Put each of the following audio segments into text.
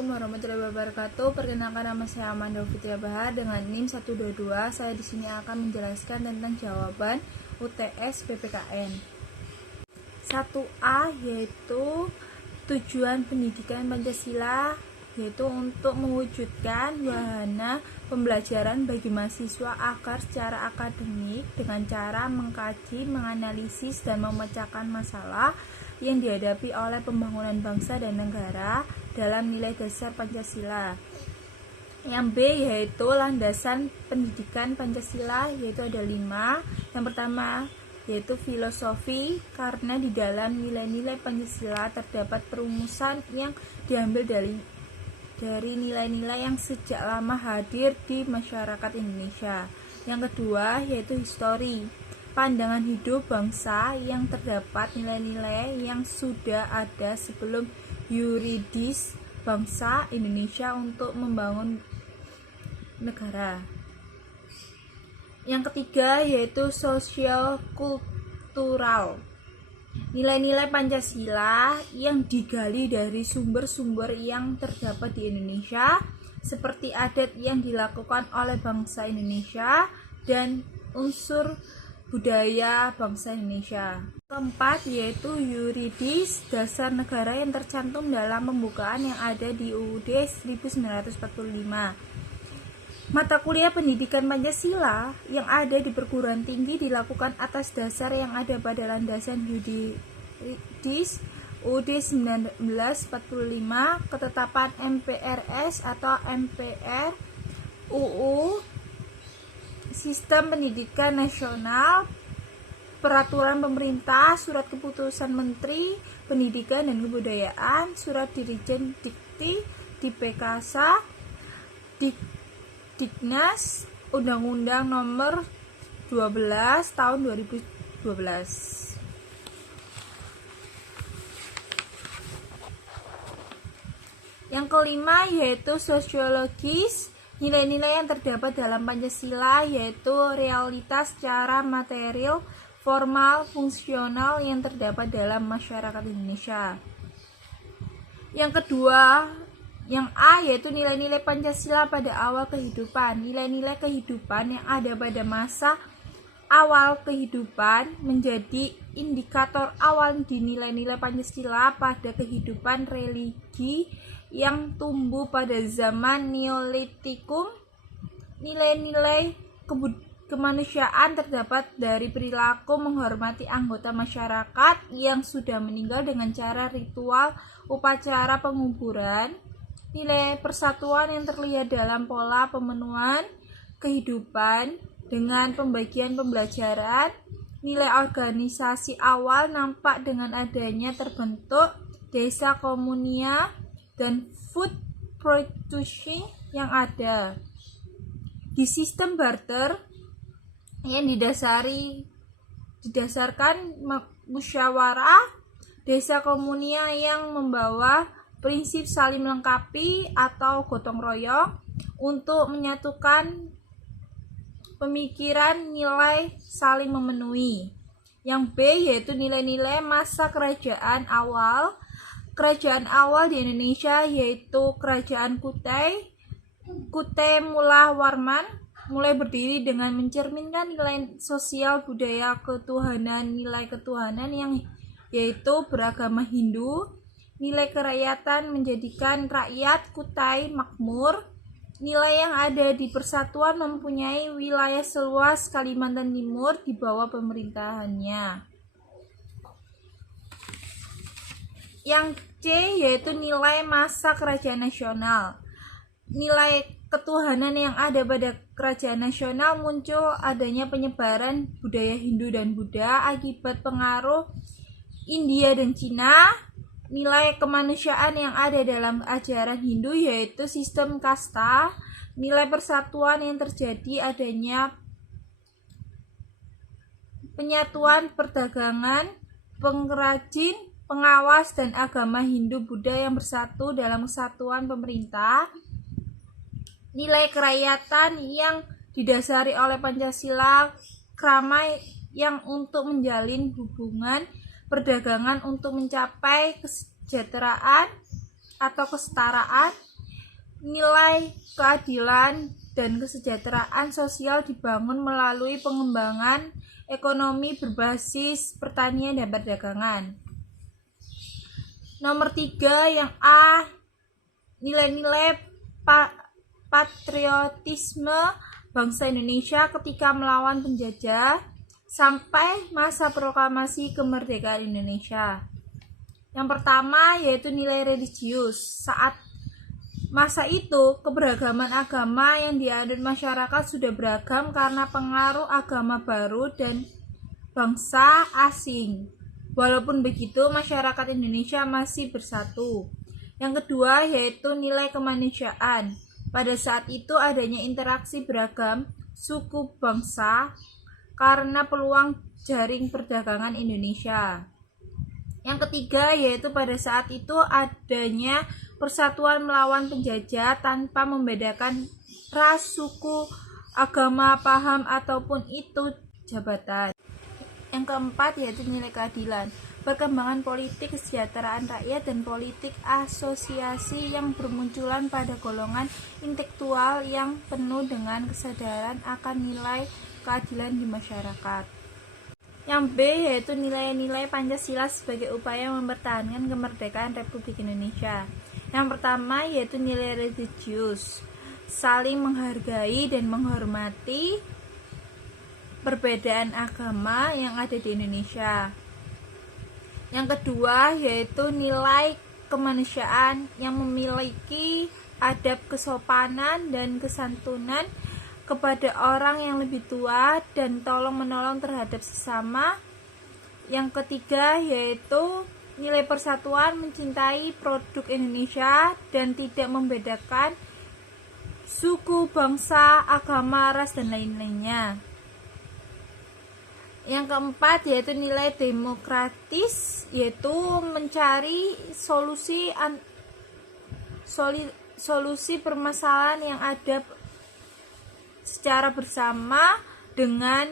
Assalamualaikum warahmatullahi wabarakatuh. Perkenalkan, nama saya Amanda Fitria Bahar dengan NIM 122. Saya di sini akan menjelaskan tentang jawaban UTS PPKN. 1A yaitu tujuan pendidikan Pancasila, yaitu untuk mewujudkan wahana pembelajaran bagi mahasiswa agar secara akademik dengan cara mengkaji, menganalisis, dan memecahkan masalah yang dihadapi oleh pembangunan bangsa dan negara dalam nilai dasar Pancasila. Yang B yaitu landasan pendidikan Pancasila, yaitu ada 5. Yang pertama yaitu filosofi, karena di dalam nilai-nilai Pancasila terdapat perumusan yang diambil dari nilai-nilai yang sejak lama hadir di masyarakat Indonesia. Yang kedua yaitu histori, pandangan hidup bangsa yang terdapat nilai-nilai yang sudah ada sebelum yuridis bangsa Indonesia untuk membangun negara. Yang ketiga yaitu sosial kultural, nilai-nilai Pancasila yang digali dari sumber-sumber yang terdapat di Indonesia, seperti adat yang dilakukan oleh bangsa Indonesia dan unsur budaya bangsa Indonesia. Keempat yaitu yuridis dasar negara yang tercantum dalam pembukaan yang ada di UUD 1945. Mata kuliah pendidikan Pancasila yang ada di perguruan tinggi dilakukan atas dasar yang ada pada landasan yuridis UUD 1945, ketetapan MPRS atau MPR, UU Sistem Pendidikan Nasional, Peraturan Pemerintah, Surat Keputusan Menteri Pendidikan dan Kebudayaan, Surat Dirjen Dikti, Dipekasa, Diknas, Undang-Undang Nomor 12 Tahun 2012. Yang kelima yaitu sosiologis, nilai-nilai yang terdapat dalam Pancasila yaitu realitas secara material, formal, fungsional yang terdapat dalam masyarakat Indonesia. Yang kedua, yang A yaitu nilai-nilai Pancasila pada awal kehidupan. Nilai-nilai kehidupan yang ada pada masa awal kehidupan menjadi indikator awal di nilai-nilai Pancasila pada kehidupan religi yang tumbuh pada zaman Neolitikum. Nilai-nilai kemanusiaan terdapat dari perilaku menghormati anggota masyarakat yang sudah meninggal dengan cara ritual upacara penguburan. Nilai persatuan yang terlihat dalam pola pemenuhan kehidupan dengan pembagian pembelajaran. Nilai organisasi awal nampak dengan adanya terbentuk desa komunia dan food production yang ada. Di sistem barter yang didasarkan musyawarah, desa komunia yang membawa prinsip saling melengkapi atau gotong royong untuk menyatukan pemikiran, nilai saling memenuhi. Yang B yaitu nilai-nilai masa kerajaan awal. Kerajaan awal di Indonesia yaitu Kerajaan Kutai Mula Warman, mulai berdiri dengan mencerminkan nilai sosial budaya ketuhanan, nilai ketuhanan yang yaitu beragama Hindu. Nilai kerakyatan menjadikan rakyat Kutai makmur. Nilai yang ada di persatuan mempunyai wilayah seluas Kalimantan Timur di bawah pemerintahannya. Yang C yaitu nilai masa kerajaan nasional. Nilai ketuhanan yang ada pada kerajaan nasional muncul adanya penyebaran budaya Hindu dan Buddha akibat pengaruh India dan Cina. Nilai kemanusiaan yang ada dalam ajaran Hindu yaitu sistem kasta. Nilai persatuan yang terjadi adanya penyatuan perdagangan, pengrajin, pengawas, dan agama Hindu Buddha yang bersatu dalam kesatuan pemerintah. Nilai kerakyatan yang didasari oleh Pancasila, krama yang untuk menjalin hubungan perdagangan untuk mencapai kesejahteraan atau kesetaraan. nilai keadilan dan kesejahteraan sosial dibangun melalui pengembangan ekonomi berbasis pertanian dan perdagangan. Nomor 3 yang A, nilai-nilai patriotisme bangsa Indonesia ketika melawan penjajah sampai masa proklamasi kemerdekaan Indonesia. Yang pertama yaitu nilai religius. Saat masa itu, keberagaman agama yang dianut masyarakat sudah beragam karena pengaruh agama baru dan bangsa asing. Walaupun begitu, masyarakat Indonesia masih bersatu. Yang kedua yaitu nilai kemanusiaan. Pada saat itu adanya interaksi beragam suku bangsa karena peluang jaring perdagangan Indonesia. Yang ketiga yaitu pada saat itu adanya persatuan melawan penjajah tanpa membedakan ras, suku, agama, paham, ataupun itu jabatan. Yang keempat yaitu nilai keadilan. Perkembangan politik kesejahteraan rakyat dan politik asosiasi yang bermunculan pada golongan intelektual yang penuh dengan kesadaran akan nilai keadilan di masyarakat. Yang B yaitu nilai-nilai Pancasila sebagai upaya mempertahankan kemerdekaan Republik Indonesia. Yang pertama yaitu nilai religius, saling menghargai dan menghormati perbedaan agama yang ada di Indonesia. Yang kedua yaitu nilai kemanusiaan yang memiliki adab kesopanan dan kesantunan kepada orang yang lebih tua dan tolong-menolong terhadap sesama. Yang ketiga yaitu nilai persatuan, mencintai produk Indonesia dan tidak membedakan suku, bangsa, agama, ras, dan lain-lainnya. Yang keempat yaitu nilai demokratis, yaitu mencari solusi permasalahan yang ada secara bersama dengan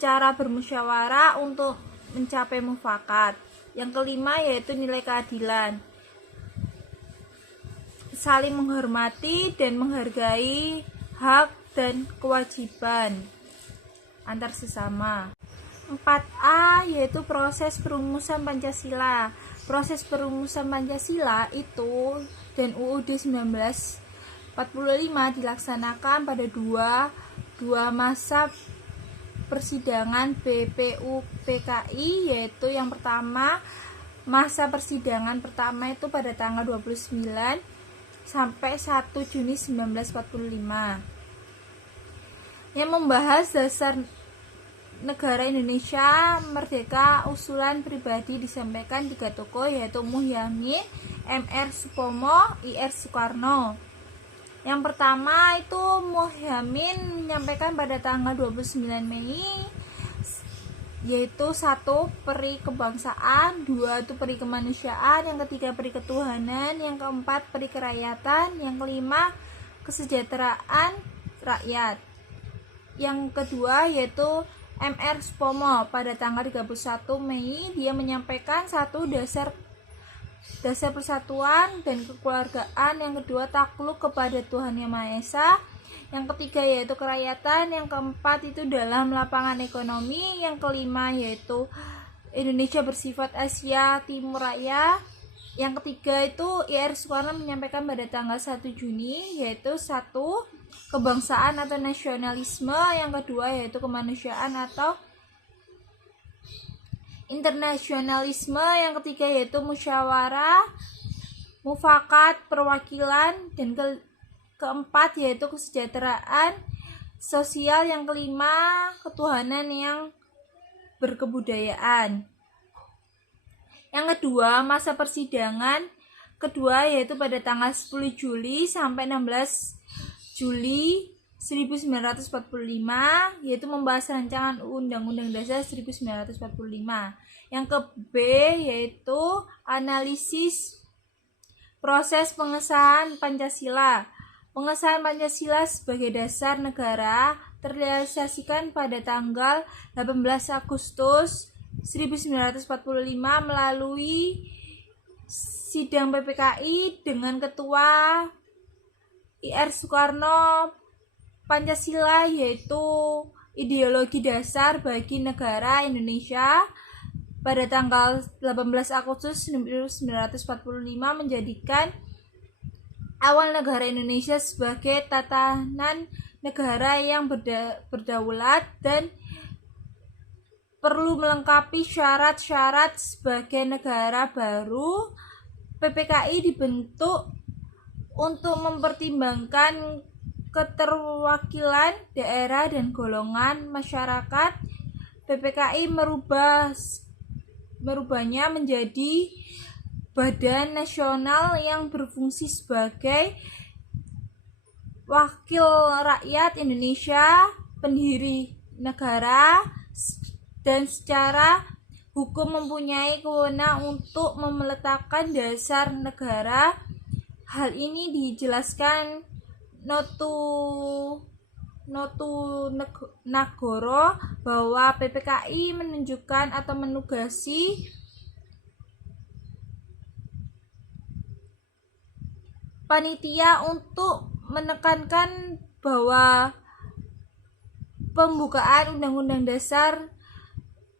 cara bermusyawarah untuk mencapai mufakat. Yang kelima yaitu nilai keadilan, saling menghormati dan menghargai hak dan kewajiban antar sesama. 4A yaitu proses perumusan Pancasila. Proses perumusan Pancasila itu dan UUD 1945 dilaksanakan pada dua masa persidangan BPUPKI, yaitu yang pertama masa persidangan pertama itu pada tanggal 29 sampai 1 Juni 1945 yang membahas dasar negara Indonesia merdeka. Usulan pribadi disampaikan 3 tokoh yaitu Muhyamin, M.R. Supomo, I.R. Soekarno. Yang pertama itu Muhyamin menyampaikan pada tanggal 29 Mei yaitu 1. Peri kebangsaan, 2. itu peri kemanusiaan, yang ketiga peri ketuhanan, yang keempat peri kerakyatan, yang kelima kesejahteraan rakyat. Yang kedua yaitu M.R. Supomo pada tanggal 31 Mei dia menyampaikan 1. Dasar persatuan dan kekeluargaan, yang kedua takluk kepada Tuhan Yang Maha Esa, yang ketiga yaitu kerakyatan, yang keempat itu dalam lapangan ekonomi, yang kelima yaitu Indonesia bersifat Asia Timur Raya, yang ketiga itu I.R. Soekarno menyampaikan pada tanggal 1 Juni yaitu 1. Kebangsaan atau nasionalisme, yang kedua yaitu kemanusiaan atau internasionalisme, yang ketiga yaitu musyawarah, mufakat, perwakilan, dan keempat yaitu kesejahteraan sosial, yang kelima ketuhanan yang berkebudayaan. Yang kedua masa persidangan kedua yaitu pada tanggal 10 Juli sampai 16 Juli 1945 yaitu membahas rancangan Undang-Undang Dasar 1945. Yang ke B yaitu analisis proses pengesahan Pancasila. Pengesahan Pancasila sebagai dasar negara terrealisasikan pada tanggal 18 Agustus 1945 melalui sidang PPKI dengan ketua Ir Soekarno, Pancasila yaitu ideologi dasar bagi negara Indonesia pada tanggal 18 Agustus 1945 menjadikan awal negara Indonesia sebagai tatanan negara yang berdaulat dan perlu melengkapi syarat-syarat sebagai negara baru. PPKI dibentuk untuk mempertimbangkan keterwakilan daerah dan golongan masyarakat. PPKI merubahnya menjadi badan nasional yang berfungsi sebagai wakil rakyat Indonesia, pendiri negara, dan secara hukum mempunyai kewenangan untuk meletakkan dasar negara. Hal ini dijelaskan Notu Nagoro bahwa PPKI menunjukkan atau menugasi panitia untuk menekankan bahwa pembukaan Undang-Undang Dasar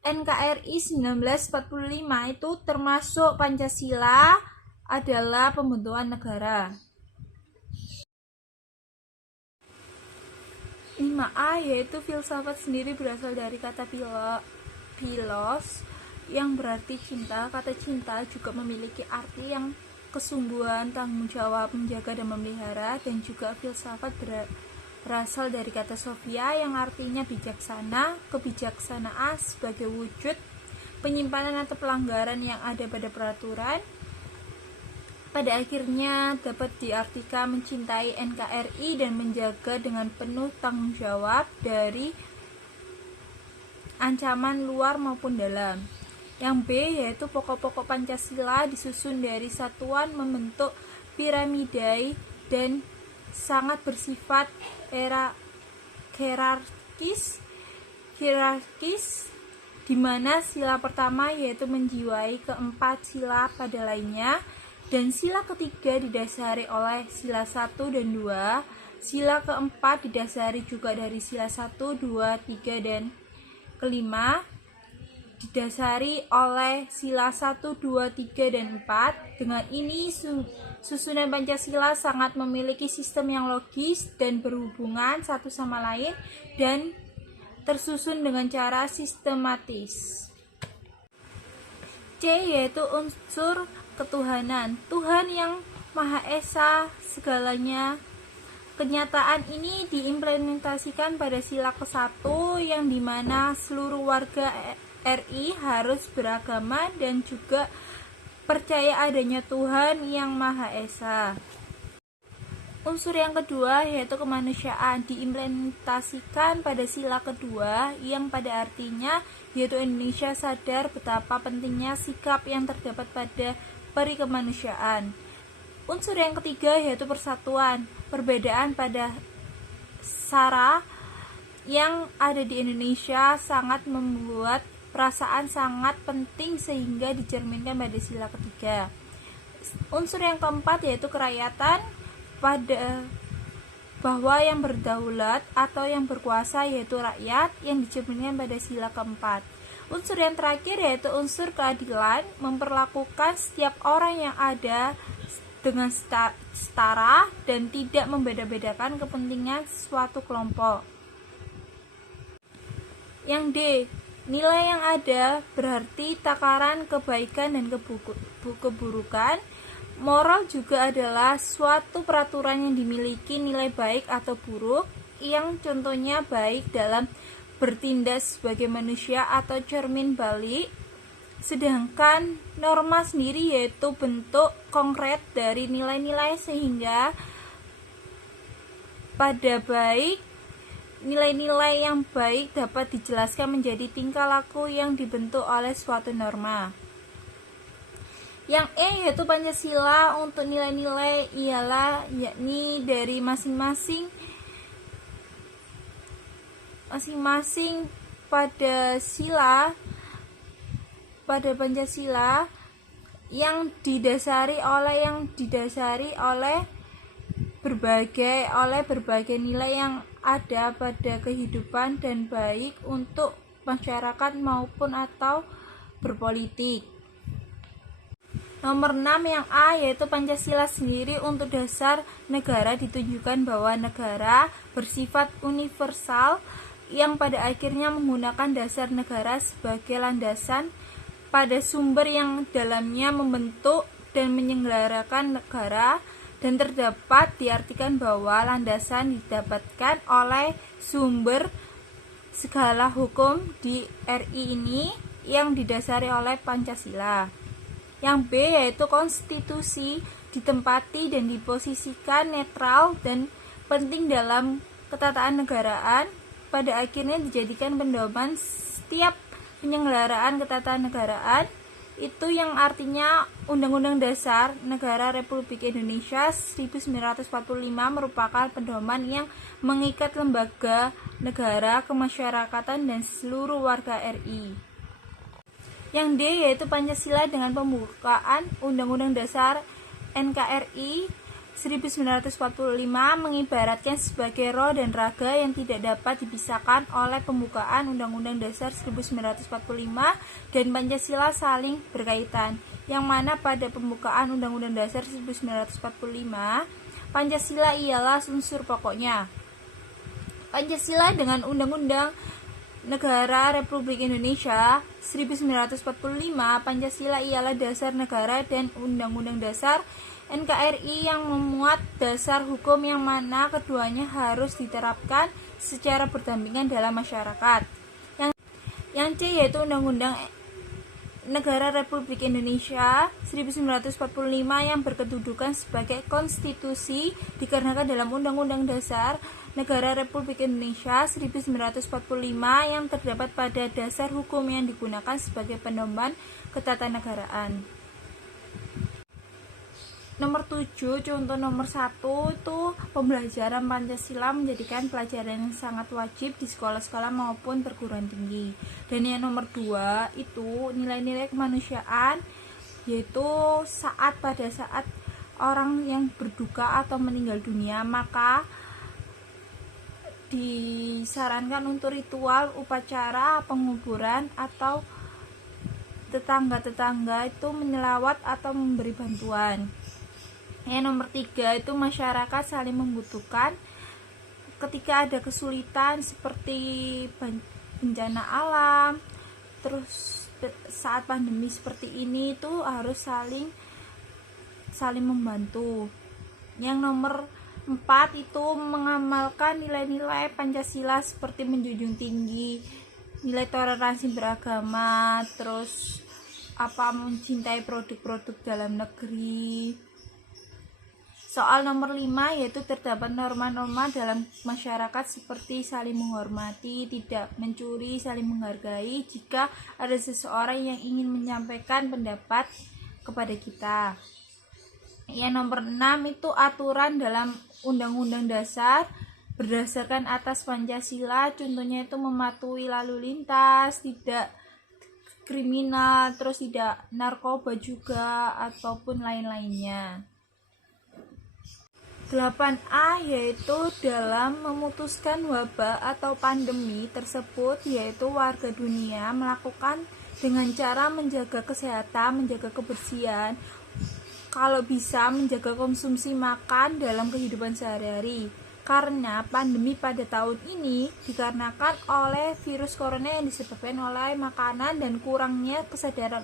NKRI 1945 itu termasuk Pancasila adalah pembentukan negara. 5A yaitu filsafat sendiri berasal dari kata philos yang berarti cinta. Kata cinta juga memiliki arti yang kesungguhan, tanggung jawab, menjaga dan memelihara, dan juga filsafat berasal dari kata sophia yang artinya bijaksana. Kebijaksanaan sebagai wujud penyimpanan atau pelanggaran yang ada pada peraturan. Pada akhirnya dapat diartikan mencintai NKRI dan menjaga dengan penuh tanggung jawab dari ancaman luar maupun dalam. Yang B yaitu pokok-pokok Pancasila disusun dari satuan membentuk piramida dan sangat bersifat hierarkis, di mana sila pertama yaitu menjiwai keempat sila pada lainnya, dan sila ketiga didasari oleh sila 1 dan 2. Sila keempat didasari juga dari sila 1, 2, 3, dan kelima didasari oleh sila 1, 2, 3, dan 4. Dengan ini susunan Pancasila sangat memiliki sistem yang logis dan berhubungan satu sama lain dan tersusun dengan cara sistematis. C yaitu unsur ketuhanan, Tuhan yang Maha Esa segalanya. Kenyataan ini diimplementasikan pada sila ke-1 yang dimana seluruh warga RI harus beragama dan juga percaya adanya Tuhan yang Maha Esa. Unsur yang kedua yaitu kemanusiaan diimplementasikan pada sila kedua yang pada artinya yaitu Indonesia sadar betapa pentingnya sikap yang terdapat pada peri kemanusiaan. Unsur yang ketiga yaitu persatuan. Perbedaan pada sara yang ada di Indonesia sangat membuat perasaan sangat penting sehingga dicerminkan pada sila ketiga. Unsur yang keempat yaitu kerakyatan, pada bahwa yang berdaulat atau yang berkuasa yaitu rakyat yang dicerminkan pada sila keempat. Unsur yang terakhir yaitu unsur keadilan, memperlakukan setiap orang yang ada dengan setara dan tidak membeda-bedakan kepentingan suatu kelompok. Yang D, nilai yang ada berarti takaran kebaikan dan keburukan. Moral juga adalah suatu peraturan yang dimiliki nilai baik atau buruk, yang contohnya baik dalam bertindak sebagai manusia atau cermin balik. Sedangkan norma sendiri yaitu bentuk konkret dari nilai-nilai sehingga pada baik, nilai-nilai yang baik dapat dijelaskan menjadi tingkah laku yang dibentuk oleh suatu norma. Yang E yaitu Pancasila untuk nilai-nilai ialah yakni dari masing-masing pada Pancasila yang didasari oleh berbagai nilai yang ada pada kehidupan dan baik untuk masyarakat maupun atau berpolitik. Nomor 6 yang A, yaitu Pancasila sendiri untuk dasar negara ditunjukkan bahwa negara bersifat universal yang pada akhirnya menggunakan dasar negara sebagai landasan pada sumber yang dalamnya membentuk dan menyelenggarakan negara, dan terdapat diartikan bahwa landasan didapatkan oleh sumber segala hukum di RI ini yang didasari oleh Pancasila. Yang B, yaitu konstitusi ditempati dan diposisikan netral dan penting dalam ketatanegaraan negaraan, pada akhirnya dijadikan pedoman setiap penyelenggaraan ketatanegaraan, itu yang artinya Undang-Undang Dasar Negara Republik Indonesia 1945 merupakan pedoman yang mengikat lembaga negara, kemasyarakatan, dan seluruh warga RI. Yang D, yaitu Pancasila dengan pembukaan Undang-Undang Dasar NKRI 1945 mengibaratkan sebagai roh dan raga yang tidak dapat dipisahkan oleh pembukaan Undang-Undang Dasar 1945 dan Pancasila saling berkaitan, yang mana pada pembukaan Undang-Undang Dasar 1945 Pancasila ialah unsur pokoknya. Pancasila dengan Undang-Undang Negara Republik Indonesia 1945, Pancasila ialah dasar negara, dan Undang-Undang Dasar NKRI yang memuat dasar hukum yang mana keduanya harus diterapkan secara berdampingan dalam masyarakat. Yang C, yaitu Undang-Undang Negara Republik Indonesia 1945 yang berkedudukan sebagai konstitusi dikarenakan dalam Undang-Undang Dasar Negara Republik Indonesia 1945 yang terdapat pada dasar hukum yang digunakan sebagai pedoman ketatanegaraan. Nomor 7, contoh nomor 1 itu pembelajaran Pancasila menjadikan pelajaran yang sangat wajib di sekolah-sekolah maupun perguruan tinggi. Dan yang nomor 2 itu nilai-nilai kemanusiaan, yaitu pada saat orang yang berduka atau meninggal dunia, maka disarankan untuk ritual upacara penguburan atau tetangga-tetangga itu menyelawat atau memberi bantuan. Yang nomor 3 itu masyarakat saling membutuhkan ketika ada kesulitan seperti bencana alam, terus saat pandemi seperti ini itu harus saling membantu. Yang nomor 4 itu mengamalkan nilai-nilai Pancasila seperti menjunjung tinggi nilai toleransi beragama, terus mencintai produk-produk dalam negeri. Soal nomor 5 yaitu terdapat norma-norma dalam masyarakat seperti saling menghormati, tidak mencuri, saling menghargai jika ada seseorang yang ingin menyampaikan pendapat kepada kita. Yang nomor 6 itu aturan dalam Undang-Undang Dasar berdasarkan atas Pancasila, contohnya itu mematuhi lalu lintas, tidak kriminal, terus tidak narkoba juga ataupun lain-lainnya. 8A yaitu dalam memutuskan wabah atau pandemi tersebut, yaitu warga dunia melakukan dengan cara menjaga kesehatan, menjaga kebersihan, kalau bisa menjaga konsumsi makan dalam kehidupan sehari-hari. Karena pandemi pada tahun ini dikarenakan oleh virus corona yang disebabkan oleh makanan dan kurangnya kesadaran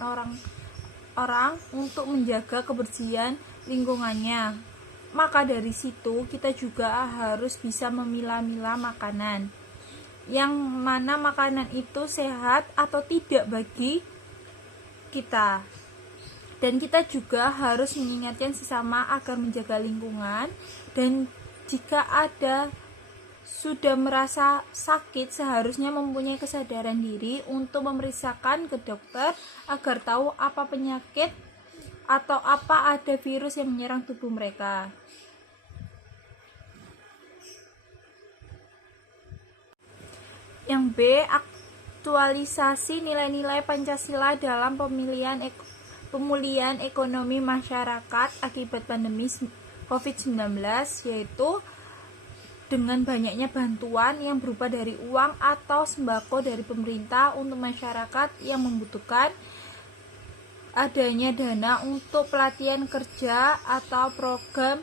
orang untuk menjaga kebersihan lingkungannya. Maka dari situ kita juga harus bisa memilah-milah makanan, yang mana makanan itu sehat atau tidak bagi kita. Dan kita juga harus mengingatkan sesama agar menjaga lingkungan, dan jika ada sudah merasa sakit seharusnya mempunyai kesadaran diri untuk memeriksakan ke dokter agar tahu apa penyakit atau apa ada virus yang menyerang tubuh mereka. Yang B, aktualisasi nilai-nilai Pancasila dalam pemulihan ekonomi masyarakat akibat pandemi COVID-19, yaitu dengan banyaknya bantuan yang berupa dari uang atau sembako dari pemerintah untuk masyarakat yang membutuhkan, adanya dana untuk pelatihan kerja atau program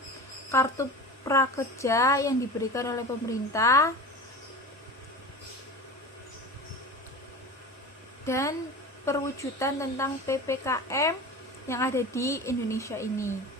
kartu prakerja yang diberikan oleh pemerintah, dan perwujudan tentang PPKM yang ada di Indonesia ini.